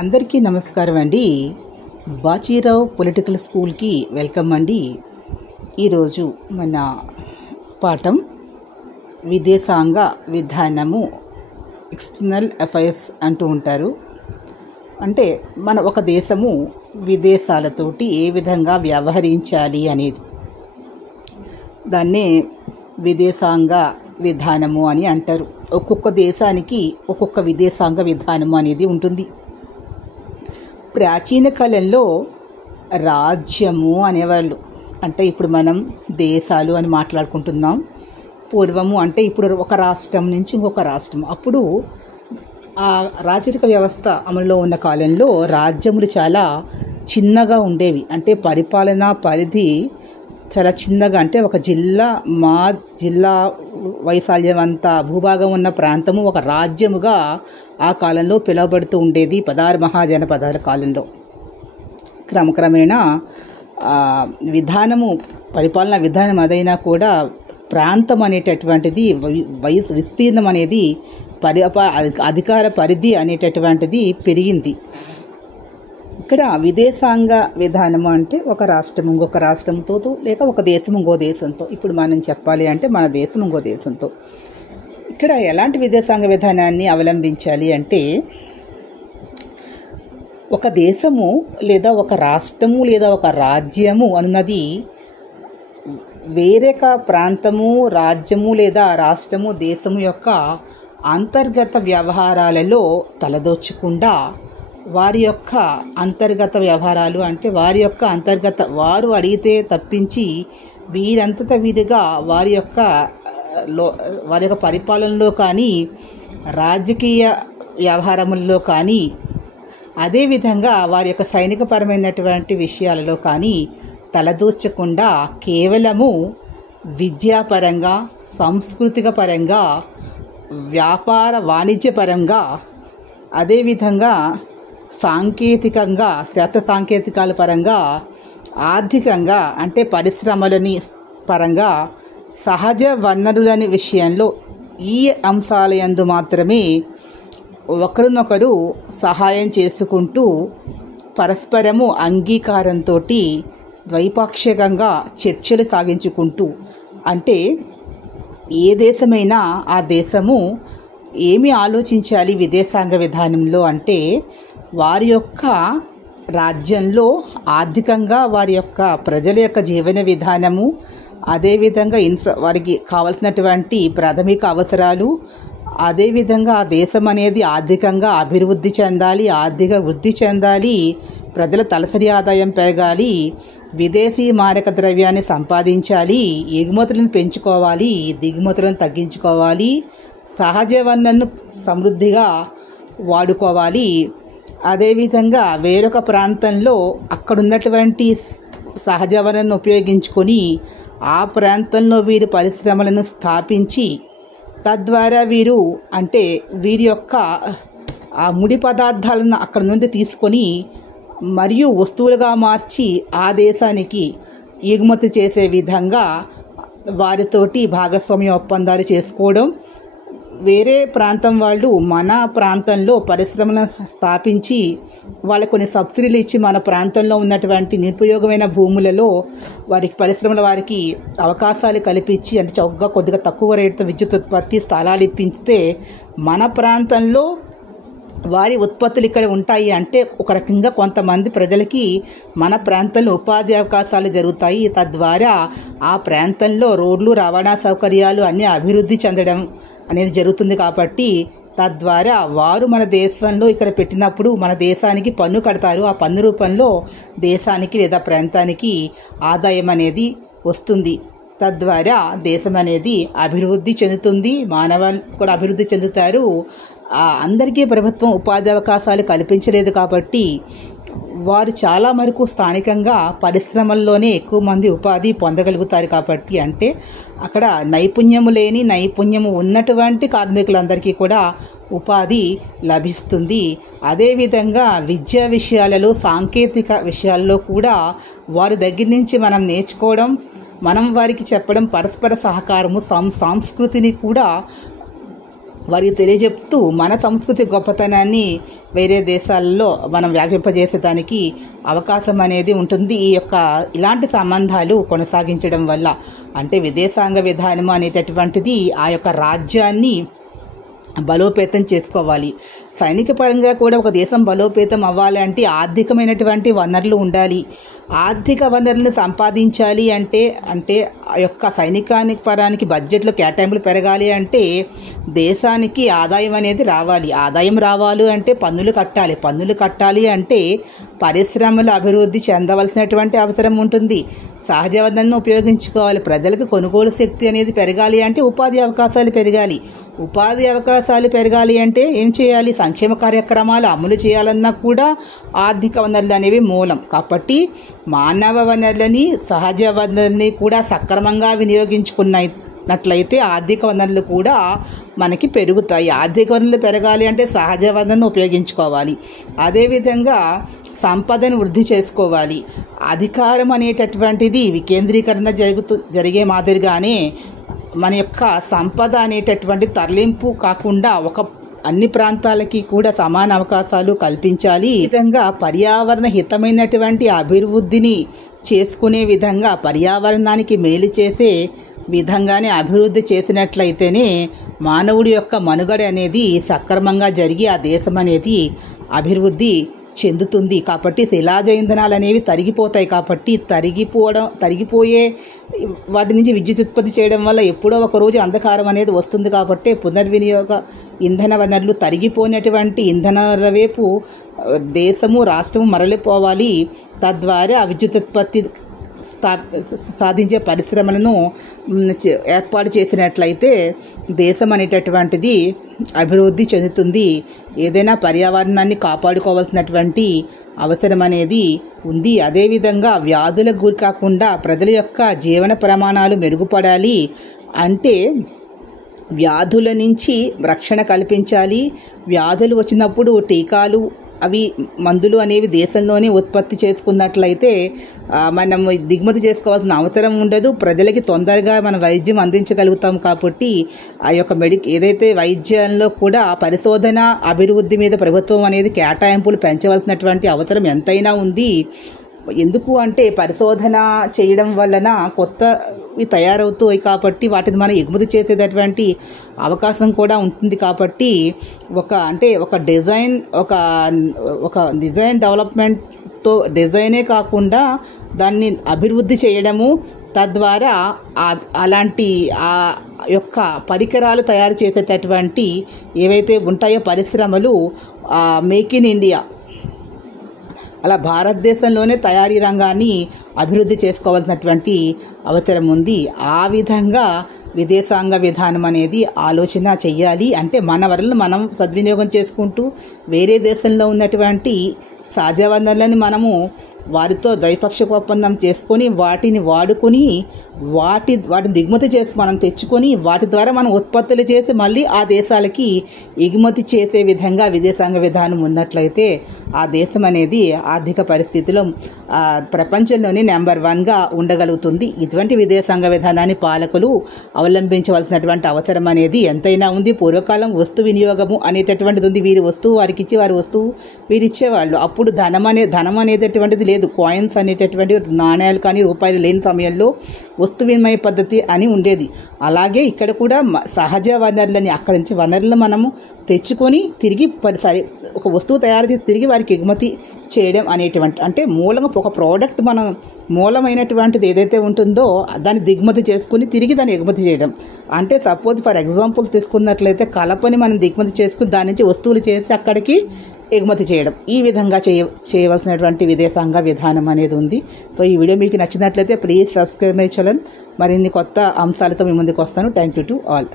అందరికీ నమస్కారం అండి. బాజీరావు పొలిటికల్ స్కూల్కి వెల్కమ్ అండి. ఈరోజు మన పాఠం విదేశాంగ విధానము, ఎక్స్టర్నల్ అఫైర్స్ అంటూ ఉంటారు. అంటే మన ఒక దేశము విదేశాలతోటి ఏ విధంగా వ్యవహరించాలి అనేది, దాన్నే విదేశాంగ విధానము అని అంటారు. ఒక్కొక్క దేశానికి ఒక్కొక్క విదేశాంగ విధానము అనేది ఉంటుంది. ప్రాచీన కాలంలో రాజ్యము అనేవాళ్ళు. అంటే ఇప్పుడు మనం దేశాలు అని మాట్లాడుకుంటున్నాం. పూర్వము అంటే ఇప్పుడు ఒక రాష్ట్రం నుంచి ఇంకొక రాష్ట్రం. అప్పుడు ఆ రాజరిక వ్యవస్థ అమలులో ఉన్న కాలంలో రాజ్యములు చాలా చిన్నగా ఉండేవి. అంటే పరిపాలనా పరిధి చాలా చిన్నగా, అంటే ఒక జిల్లా వైశాల్యం అంత భూభాగం ఉన్న ప్రాంతము ఒక రాజ్యముగా ఆ కాలంలో పిలువబడుతూ ఉండేది. 16 మహాజనపదాల కాలంలో క్రమక్రమేణా పరిపాలనా విధానం అదైనా కూడా ప్రాంతం అనేటటువంటిది, విస్తీర్ణం అనేది, అధికార పరిధి అనేటటువంటిది పెరిగింది. ఇక్కడ విదేశాంగ విధానము అంటే ఒక రాష్ట్రం ఇంకొక రాష్ట్రంతో, లేక ఒక దేశం ఇంకో దేశంతో. ఇప్పుడు మనం చెప్పాలి అంటే మన దేశం ఇంకో దేశంతో. ఇక్కడ ఎలాంటి విదేశాంగ విధానాన్ని అవలంబించాలి అంటే, ఒక దేశము లేదా ఒక రాష్ట్రము లేదా ఒక రాజ్యము అన్నది వేరొక ప్రాంతము, రాజ్యము లేదా రాష్ట్రము, దేశము యొక్క అంతర్గత వ్యవహారాలలో తలదోచకుండా, వారి యొక్క అంతర్గత వ్యవహారాలు అంటే వారు అడిగితే తప్పించి వీరంతట వీరుగా వారి యొక్క పరిపాలనలో కానీ, రాజకీయ వ్యవహారములలో కానీ, అదేవిధంగా వారి యొక్క సైనికపరమైనటువంటి విషయాలలో కానీ తలదూర్చకుండా కేవలము విద్యాపరంగా, సాంస్కృతిక పరంగా, వ్యాపార వాణిజ్యపరంగా, అదేవిధంగా సాంకేతికంగా, శాస్త్ర సాంకేతికాల పరంగా, ఆర్థికంగా అంటే పరిశ్రమలని పరంగా, సహజ వనరులని విషయంలో ఈ అంశాల యందు మాత్రమే ఒకరినొకరు సహాయం చేసుకుంటూ పరస్పరము అంగీకారంతో ద్వైపాక్షికంగా చర్చలు సాగించుకుంటూ, అంటే ఏ దేశమైనా ఆ దేశము ఏమి ఆలోచించాలి విదేశాంగ విధానంలో అంటే, వారి యొక్క రాజ్యంలో ఆర్థికంగా వారి యొక్క ప్రజల యొక్క జీవన విధానము, అదేవిధంగా వారికి కావలసినటువంటి ప్రాథమిక అవసరాలు, అదేవిధంగా ఆ దేశం అనేది ఆర్థికంగా అభివృద్ధి చెందాలి, ఆర్థిక వృద్ధి చెందాలి, ప్రజల తలసరి ఆదాయం పెరగాలి, విదేశీ మారక ద్రవ్యాన్ని సంపాదించాలి, ఎగుమతులను పెంచుకోవాలి, దిగుమతులను తగ్గించుకోవాలి, సహజ వనరులను సమృద్ధిగా వాడుకోవాలి, అదేవిధంగా వేరొక ప్రాంతంలో అక్కడున్నటువంటి సహజ వనరులను ఉపయోగించుకొని ఆ ప్రాంతంలో వీరు పరిశ్రమలను స్థాపించి, తద్వారా వీరి యొక్క ఆ ముడి పదార్థాలను అక్కడ నుండి తీసుకొని మరియు వస్తువులుగా మార్చి ఆ దేశానికి ఎగుమతి చేసే విధంగా వారితోటి భాగస్వామ్య ఒప్పందాలు చేసుకోవడం. వేరే ప్రాంతం వాళ్ళు మన ప్రాంతంలో పరిశ్రమలను స్థాపించి వాళ్ళకు కొన్ని సబ్సిడీలు ఇచ్చి మన ప్రాంతంలో ఉన్నటువంటి నిరుపయోగమైన భూములలో వారికి అవకాశాలు కల్పించి, అంటే చౌకగా కొద్దిగా తక్కువ రేటుతో విద్యుత్ ఉత్పత్తి స్థలాలు ఇప్పిస్తే మన ప్రాంతంలో వారి ఉత్పత్తులు ఇక్కడ ఉంటాయి. అంటే ఒక రకంగా కొంతమంది ప్రజలకి మన ప్రాంతంలో ఉపాధి అవకాశాలు జరుగుతాయి. తద్వారా ఆ ప్రాంతంలో రోడ్లు, రవాణా సౌకర్యాలు అన్నీ అభివృద్ధి చెందడం అనేది జరుగుతుంది. కాబట్టి తద్వారా వారు మన దేశంలో ఇక్కడ పెట్టినప్పుడు మన దేశానికి పన్ను కడతారు. ఆ పన్ను రూపంలో దేశానికి లేదా ప్రాంతానికి ఆదాయం అనేది వస్తుంది. తద్వారా దేశం అనేది అభివృద్ధి చెందుతుంది, మానవాళి కూడా అభివృద్ధి చెందుతారు. అందరికీ ప్రభుత్వం ఉపాధి అవకాశాలు కల్పించలేదు కాబట్టి వారు చాలా మరకు స్థానికంగా పరిశ్రమల్లోనే ఎక్కువ మంది ఉపాధి పొందగలుగుతారు. కాబట్టి అంటే అక్కడ నైపుణ్యము ఉన్నటువంటి కార్మికులందరికీ కూడా ఉపాధి లభిస్తుంది. అదేవిధంగా విద్యా విషయాలలో, సాంకేతిక విషయాల్లో కూడా వారి దగ్గర నుంచి మనం నేర్చుకోవడం, మనం వారికి చెప్పడం, పరస్పర సహకారము, సంస్కృతిని కూడా వారికి తెలియజెప్తూ మన సంస్కృతి గొప్పతనాన్ని వేరే దేశాల్లో మనం వ్యాపింపజేసేదానికి అవకాశం అనేది ఉంటుంది. ఇలాంటి సంబంధాలు కొనసాగించడం వల్ల అంటే విదేశాంగ విధానం అనేటటువంటిది ఆ యొక్క రాజ్యాన్ని బలోపేతం చేసుకోవాలి. సైనిక పరంగా కూడా ఒక దేశం బలోపేతం అవ్వాలి అంటే ఆర్థికమైనటువంటి వనరులు ఉండాలి. ఆర్థిక వనరులను సంపాదించాలి అంటే ఆ యొక్క సైనికానికి పరానికి బడ్జెట్లో కేటాయింపులు పెరగాలి అంటే దేశానికి ఆదాయం అనేది రావాలి. ఆదాయం రావాలి అంటే పన్నులు కట్టాలి. పన్నులు కట్టాలి అంటే పరిశ్రమలు అభివృద్ధి చెందవలసినటువంటి అవసరం ఉంటుంది. సహజ వనరులను ఉపయోగించుకోవాలి. ప్రజలకు కొనుగోలు శక్తి అనేది పెరగాలి అంటే ఉపాధి అవకాశాలు పెరగాలి. ఉపాధి అవకాశాలు పెరగాలి అంటే ఏం చేయాలి? సంక్షేమ కార్యక్రమాలు అమలు చేయాలన్నా కూడా ఆర్థిక వనరులు అనేవి మూలం. కాబట్టి మానవ వనరులని సహజ వనరులని కూడా సక్రమంగా వినియోగించుకున్నట్లయితే ఆర్థిక వనరులు కూడా మనకి పెరుగుతాయి. ఆర్థిక వనరులు పెరగాలి అంటే సహజ వనరులను ఉపయోగించుకోవాలి. అదేవిధంగా సంపదను వృద్ధి చేసుకోవాలి. అధికారం అనేటటువంటిది వికేంద్రీకరణ జరిగే మాదిరిగానే మన యొక్క సంపద అనేటటువంటి తరలింపు కాకుండా అన్ని ప్రాంతాలకి కూడా సమాన అవకాశాలు కల్పించాలి. ఈ విధంగా పర్యావరణ హితమైనటువంటి అభివృద్ధిని చేసుకునే విధంగా పర్యావరణానికి మేలు చేసే విధంగానే అభివృద్ధి చేసినట్లయితేనే మానవుడి యొక్క మనుగడ అనేది సక్రమంగా జరిగి ఆ దేశం అనేది అభివృద్ధి చెందుతుంది. కాబట్టి శిలాజ ఇంధనాలు అనేవి తరిగిపోతాయి. కాబట్టి తరిగిపోయే వాటి నుంచి విద్యుత్ ఉత్పత్తి చేయడం వల్ల ఎప్పుడో ఒకరోజు అంధకారం అనేది వస్తుంది. కాబట్టి పునర్వినియోగ ఇంధన వనరులు తరిగిపోయినటువంటి ఇంధనాల వైపు దేశము రాష్ట్రము మరలిపోవాలి. తద్వారా విద్యుత్ ఉత్పత్తి సాధించే పరిశ్రమలను ఏర్పాటు చేసినట్లయితే దేశం అనేటటువంటిది అభివృద్ధి చెందుతుంది. ఏదైనా పర్యావరణాన్ని కాపాడుకోవాల్సినటువంటి అవసరం అనేది ఉంది. అదేవిధంగా వ్యాధులకు గురి కాకుండా ప్రజల యొక్క జీవన ప్రమాణాలు మెరుగుపడాలి అంటే వ్యాధుల నుంచి రక్షణ కల్పించాలి. వ్యాధులు వచ్చినప్పుడు టీకాలు మందులు అనేవి దేశంలోనే ఉత్పత్తి చేసుకున్నట్లయితే మనం దిగుమతి చేసుకోవాల్సిన అవసరం ఉండదు. ప్రజలకి తొందరగా మనం వైద్యం అందించగలుగుతాం. కాబట్టి ఆ యొక్క ఏదైతే వైద్యంలో కూడా పరిశోధన అభివృద్ధి మీద ప్రభుత్వం అనేది కేటాయింపులు పెంచవలసినటువంటి అవసరం ఎంతైనా ఉంది. ఎందుకు అంటే పరిశోధన చేయడం వలన కొత్తవి తయారవుతాయి కాబట్టి వాటిని మనం ఎగుమతి చేసేటటువంటి అవకాశం కూడా ఉంటుంది. కాబట్టి ఒక డిజైన్ డెవలప్మెంట్తో డిజైనే కాకుండా దాన్ని అభివృద్ధి చేయడము, తద్వారా అలాంటి యొక్క పరికరాలు తయారు చేసేటటువంటి ఏవైతే ఉంటాయో పరిశ్రమలు మేక్ ఇన్ ఇండియా అలా భారతదేశంలోనే తయారీ రంగాన్ని అభివృద్ధి చేసుకోవాల్సినటువంటి అవసరం ఉంది. ఆ విధంగా విదేశాంగ విధానం అనేది ఆలోచన చెయ్యాలి. అంటే మన వనరులను మనం సద్వినియోగం చేసుకుంటూ వేరే దేశంలో ఉన్నటువంటి సహజ వనరులను మనము వారితో ద్వైపాక్షిక ఒప్పందం చేసుకొని వాటిని వాడుకొని వాటిని దిగుమతి చేసి మనం తెచ్చుకొని వాటి ద్వారా మనం ఉత్పత్తులు చేసి మళ్ళీ ఆ దేశాలకి ఎగుమతి చేసే విధంగా విదేశాంగ విధానం ఉన్నట్లయితే ఆ దేశం అనేది ఆర్థిక పరిస్థితిలో ప్రపంచంలోనే నెంబర్ 1గా ఉండగలుగుతుంది. ఇటువంటి విదేశాంగ విధానాన్ని పాలకులు అవలంబించవలసినటువంటి అవసరం అనేది ఎంతైనా ఉంది. పూర్వకాలం వస్తు వినియోగము అనేటటువంటిది ఉంది. వీరి వస్తువు వారికి ఇచ్చి వారి వస్తువు వీరు ఇచ్చేవాళ్ళు. అప్పుడు ధనం అనేటటువంటిది లేదు. కాయిన్స్ అనేటటువంటి నాణ్యాలు కానీ రూపాయలు లేని సమయంలో వస్తు వినిమయ పద్ధతి అని ఉండేది. అలాగే ఇక్కడ కూడా సహజ వనరులని అక్కడి నుంచి వనరులను మనము తెచ్చుకొని తిరిగి ఒక వస్తువు తయారు చేసి తిరిగి వారికి ఎగుమతి చేయడం అనేటువంటి అంటే మూలంగా ఒక ప్రోడక్ట్ మనం మూలమైనటువంటిది ఏదైతే ఉంటుందో దాన్ని దిగుమతి చేసుకుని తిరిగి దాన్ని ఎగుమతి చేయడం. అంటే సపోజ్ ఫర్ ఎగ్జాంపుల్ తీసుకున్నట్లయితే కలపని మనం దిగుమతి చేసుకుని దాని నుంచి వస్తువులు చేసి అక్కడికి ఎగుమతి చేయడం. ఈ విధంగా చేయవలసినటువంటి విదేశాంగ విధానం అనేది ఉంది. సో ఈ వీడియో మీకు నచ్చినట్లయితే ప్లీజ్ సబ్స్క్రైబ్ మై ఛానల్. మరిన్ని కొత్త అంశాలతో మీ ముందుకు వస్తాను. Thank you to all.